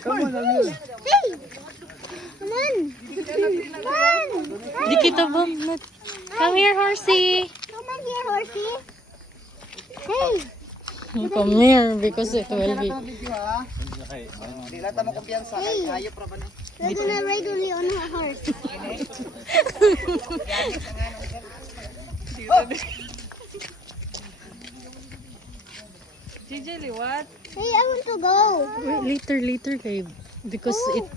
Come on, Amir. Hey! Come on! Come on! Di kita bumnat. Come here, horsey. Come on here, horsey. Hey! Come here because it will be. Di lang tamo kumpiyansa. Hayop ra ba na? We're gonna ride only on a horse. JJ, what? Hey, I want to go. Wait, later kay because Oh,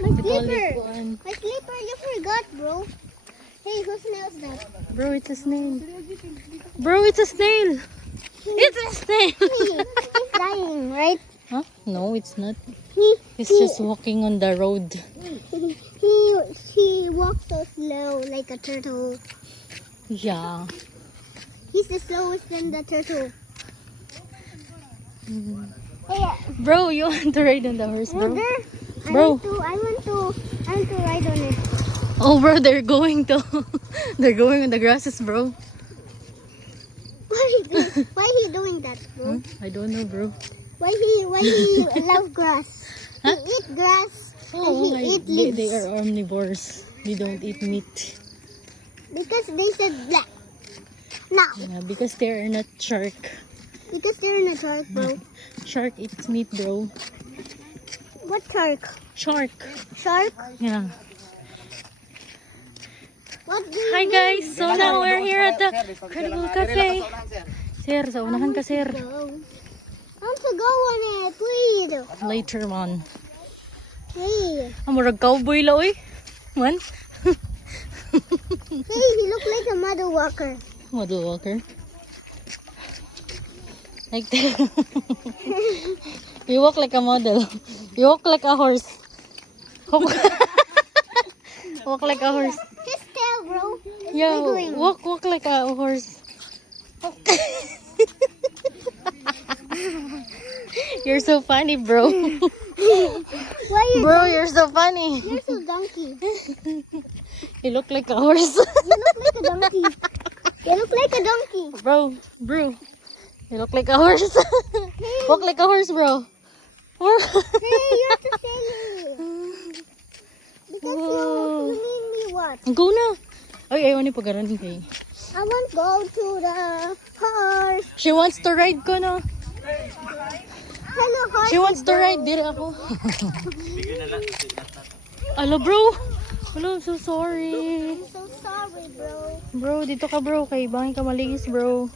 my it only slipper. kuan. My slipper, you forgot, bro. Hey, who smells that? Bro, it's a snail. Bro, it's a snail. It's a snail. He's dying, right? Huh? No, it's not. He He's just walking on the road. he walks so slow like a turtle. Yeah. He's the slowest than the turtle. Hey, Bro, you want to ride on the horse, bro? brother, Bro. I want to ride on it. Oh, bro, they're going to. They're going on the grasses, bro. Why he doing that, bro? I don't know, bro. Why he love grass? Huh? He eat grass Oh, and he eat they leaves. are omnivores. They don't eat meat. Because they said black. No, Yeah, because they are not shark. because they're in a shark, bro. Shark eats meat, bro. What shark? Shark. Shark? Yeah. What do you Hi, mean? guys. So now we're here at the Credible Cafe. Sir. Sir, sa unahan ka, sir. Go. I want to go on it, please. Later on. Hey, Amurag cowboy la, oy. Man. hey, he look like a mother walker. Model walker. Like that. You walk like a model. You walk like a horse. Walk like a horse. His tail, bro. It's Yeah, wiggling. walk like a horse. You're so funny, bro. Why you? Bro, you're so funny. You're so donkey. You look like a horse. You look like a donkey. You look like a donkey. Bro. You look like a horse. Walk like a horse, bro. Hey, you have to say it. Because you mean me what? Go na. Ay, ayaw ni pag-aranin kay. I want to go to the horse. She wants to ride ko na. Hello, horse. She wants to ride. Dili ako. Alo, bro. Hello, I'm so sorry. I'm so sorry, bro. Bro, dito ka, bro. Kay bangin ka maligis, bro.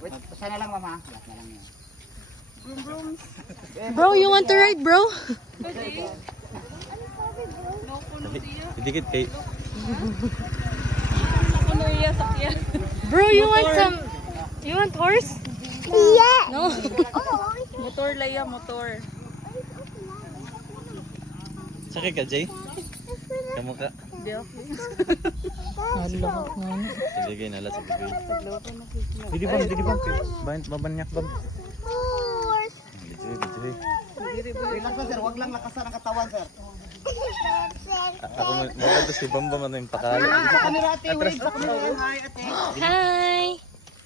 Wait, sana lang mama. Wala na lang yan. Bro, you want to ride, bro? Dikit kay Ako na iya sakyan. Bro, you want some... You want horse? Yeah. No. Oh, Motor laya, motor. sakit ka, Jay? Kamu ka? Nalokot na. Sige, nala sa bibig. Didi bang. Mabanyak bang. horse. Didi. Relax lang, sir. Wag lang lakasan ang katawan, sir. Ako mo si Bambam ano yung pakala. Sa camera, ate. Wait, sa camera. Hi, ate. Hi!